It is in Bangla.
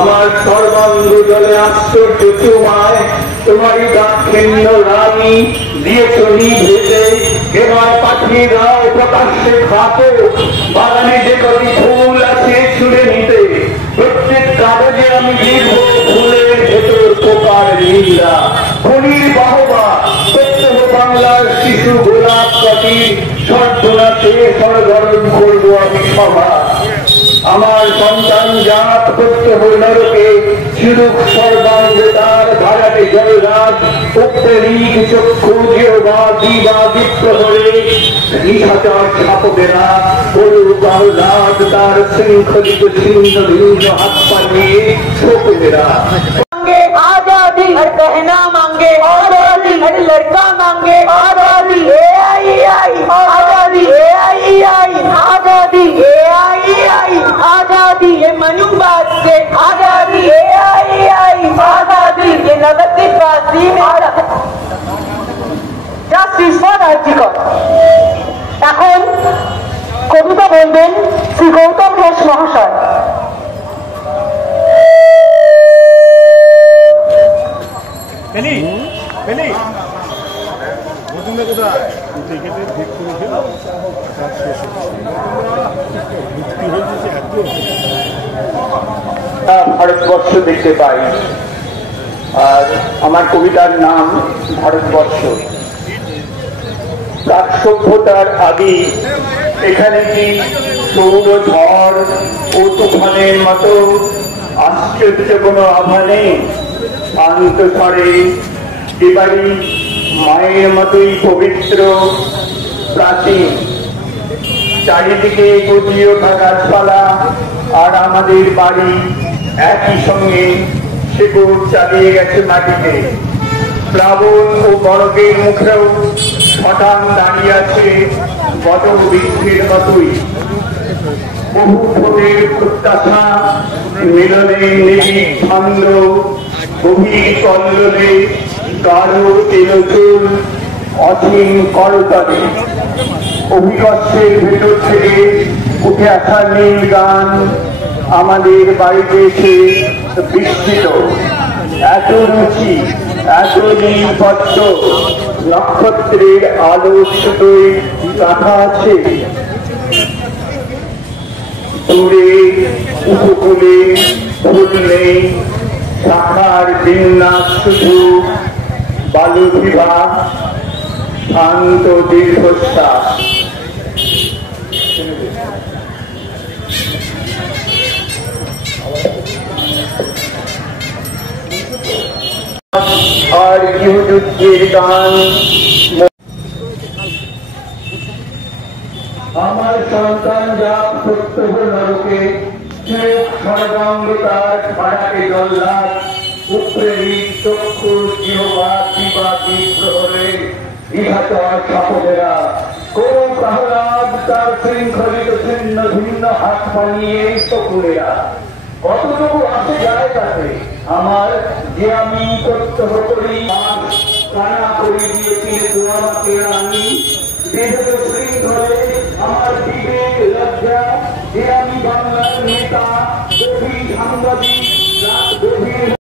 আমার সর্বাঙ্গ জলে আশ্চর্য তোমায়, তোমারই দাক্ষিণ্য রানী দিয়েছ নিভৃতে, এবার পাঠিয়ে দাও প্রকাশ্যে খাত, বাগানে যে কটি ফুল আছে ছুঁড়ে নিতে, প্রত্যেক কাগজে আমি লিখব ফুলের ভেতর পোকার নিন্দা, খনির বাহবা, প্রত্যহ বাংলার শিশু গোলাপ কাটির সর্বনাশে সরগরম করবো আমি সভা। আমার সন্তান জাত প্রত্যহ নরকে চিরুক সর্বাঙ্গ তার ভাড়াটে জয়রাজ, উত্তরিক চক্ষু জিহ্বা দিবা বিপ্রহরে, নিশাচর ছাপকেরা করুক আহ্লাদ তার শৃঙ্খলিত ছিন্ন ভিন্ন হাত পা নিয়ে ছোপেরা। आजादी हर कहना मांगे, आजादी हर लड़का मांगे, आजादी AI आजादी AI आजादी AI आजादी ये मनुवाद से, आजादी AI आजादी ये नगदी फांसी में জাস্টিস ফর আরজিকর। এখন কবিতা বলবেন শ্রী গৌতম ঘোষ মহাশয়। ভারতবর্ষ দেখতে পাই, আর আমার কবিতার নাম ভারতবর্ষ। প্রাক সভ্যতার আগে এখানে কি সৌর ঝড় ও তুফানের মতো আশ্চর্য কোনো আভা নেই? শান্ত স্বরে এবারই মায়ের মতোই পবিত্র প্রাচীন, চারিদিকে গজিয়ে ওঠা গাছপালা আর আমাদের বাড়ি একই সঙ্গে শেকড় চালিয়ে গেছে মাটিতে। প্লাবন ও বরফের মুখেও হঠাৎ দাঁড়িয়ে আছে বট বৃক্ষের মতোই। বহু ভোরের প্রত্যাশা মিলনে নিবিড় ছন্দ, গভীর কল্লোলে গাঢ় তেলচুল অসীম করতলে, অভিকর্ষের ভেতর থেকে উঠে আসা নীল গান আমাদের বাড়িতে এসে বিস্তৃত। এত রুচি, এত নীলপদ্ম নক্ষত্রের আলো সুতোয় রাখা আছে। দূরে উপকূলে ফুল নেই, শাখার বিন্যাস শুধু বালু বিভাগ, শান্ত দীর্ঘশ্বাস। আর গৃহযুদ্ধের গান। আমার সন্তান যা প্রত্যহ নরকে সর্বাঙ্গ তার ভাড়াকে জল্লাদ, উপ্রেরিক চক্ষু জিহ্বা দিবা বিপ্রহরে, নিশাচর ছাপকেরা করুক আহ্লাদ তার শৃঙ্খলিত ছিন্ন ভিন্ন হাত বানিয়ে চকুরেরা। কতটুকু আসে যায় তাতে আমার, যে আমি প্রত্যহ করি কানা করে দিয়েছি আমাকে আমি বিভেদ শৃঙ্খলে আমার বিবেক লজ্জা, যে আমি বাংলার নেতা, গভীর সাংবাদিক, গভীর